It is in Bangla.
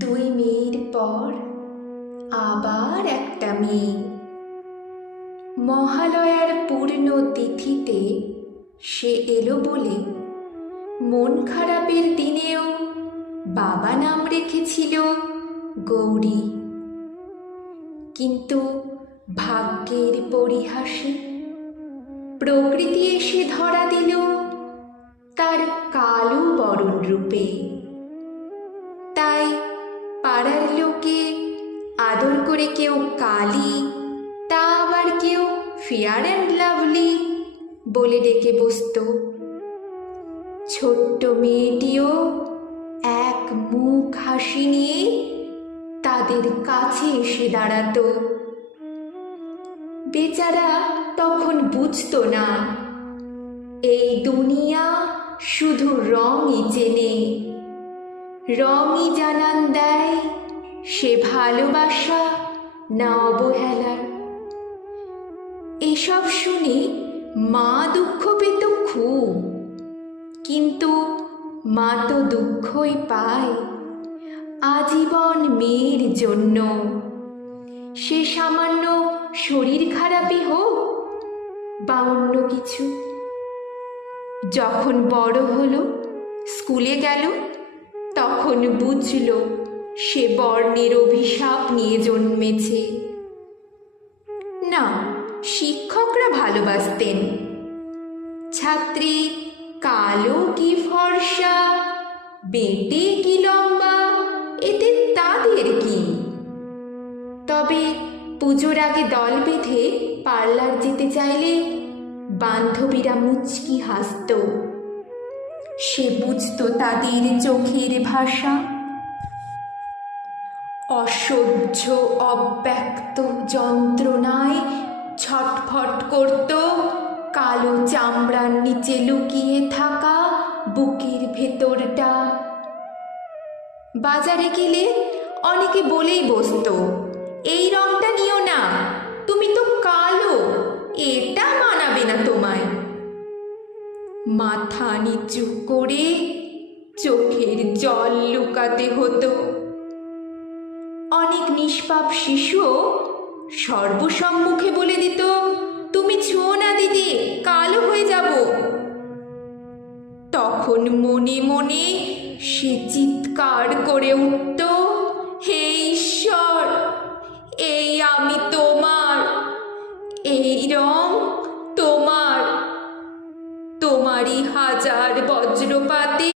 দুই মেয়ের পর আবার একটা মেয়ে। মহালয়ার পূর্ণ তিথিতে সে এলো বলে মন খারাপের দিনেও বাবা নাম রেখেছিল গৌরী। কিন্তু ভাগ্যের পরিহাসে প্রকৃতি এসে ধরা দিল তার কালো বরণ রূপে করে কেউ কালী তা আবার কেউ ফেয়ার অ্যান্ড লাভলি বলে ডেকে বসত। ছোট্ট মেয়েটিও এক মুখ হাসি নিয়ে তাদের কাছে এসে দাঁড়াতো। বেচারা তখন বুঝতো না, এই দুনিয়া শুধু রঙই চেনে। রঙই জানান দেয় সে ভালোবাসা না অবহেলার এসব শুনে মা দুঃখ পেত খুব। কিন্তু মা তো দুঃখই পায়। আজীবন মেয়ের জন্য। সে সামান্য শরীর খারাপই হোক বা অন্য কিছু। যখন বড় হলো, স্কুলে গেল, তখন বুঝল সে বর্ণের অভিশাপ নিয়ে জন্মেছে। না, শিক্ষকরা ভালোবাসতেন। ছাত্রী, কালো কি ফর্সা, বেটে কি লম্বা, এতে তাদের কি? তবে পুজোর আগে দল বেঁধে পার্লার যেতে চাইলে বান্ধবীরা মুচকি হাসত। সে বুঝত তাদের চোখের ভাষা অসহ্য, অব্যক্ত যন্ত্রণায় ছটফট করত কালো চামড়ার নিচে লুকিয়ে থাকা বুকের ভেতরটা। বাজারে গেলে অনেকে বলেই বসতো, এই রংটা নিও না, তুমি তো কালো, এটা মানাবে না তোমায়। মাথা নিচু করে চোখের জল লুকাতে হতো। নিষ্পাপ শিশুও সর্বসম্মুখে বলে দিত, তুমি ছো না, দিদি কালো হয়ে যাব। তখন মনে মনে সে চিৎকার করে উঠত, হে ঈশ্বর, এই আমি তোমার, এই রং তোমার। তোমারই হাজার বজ্রপাতে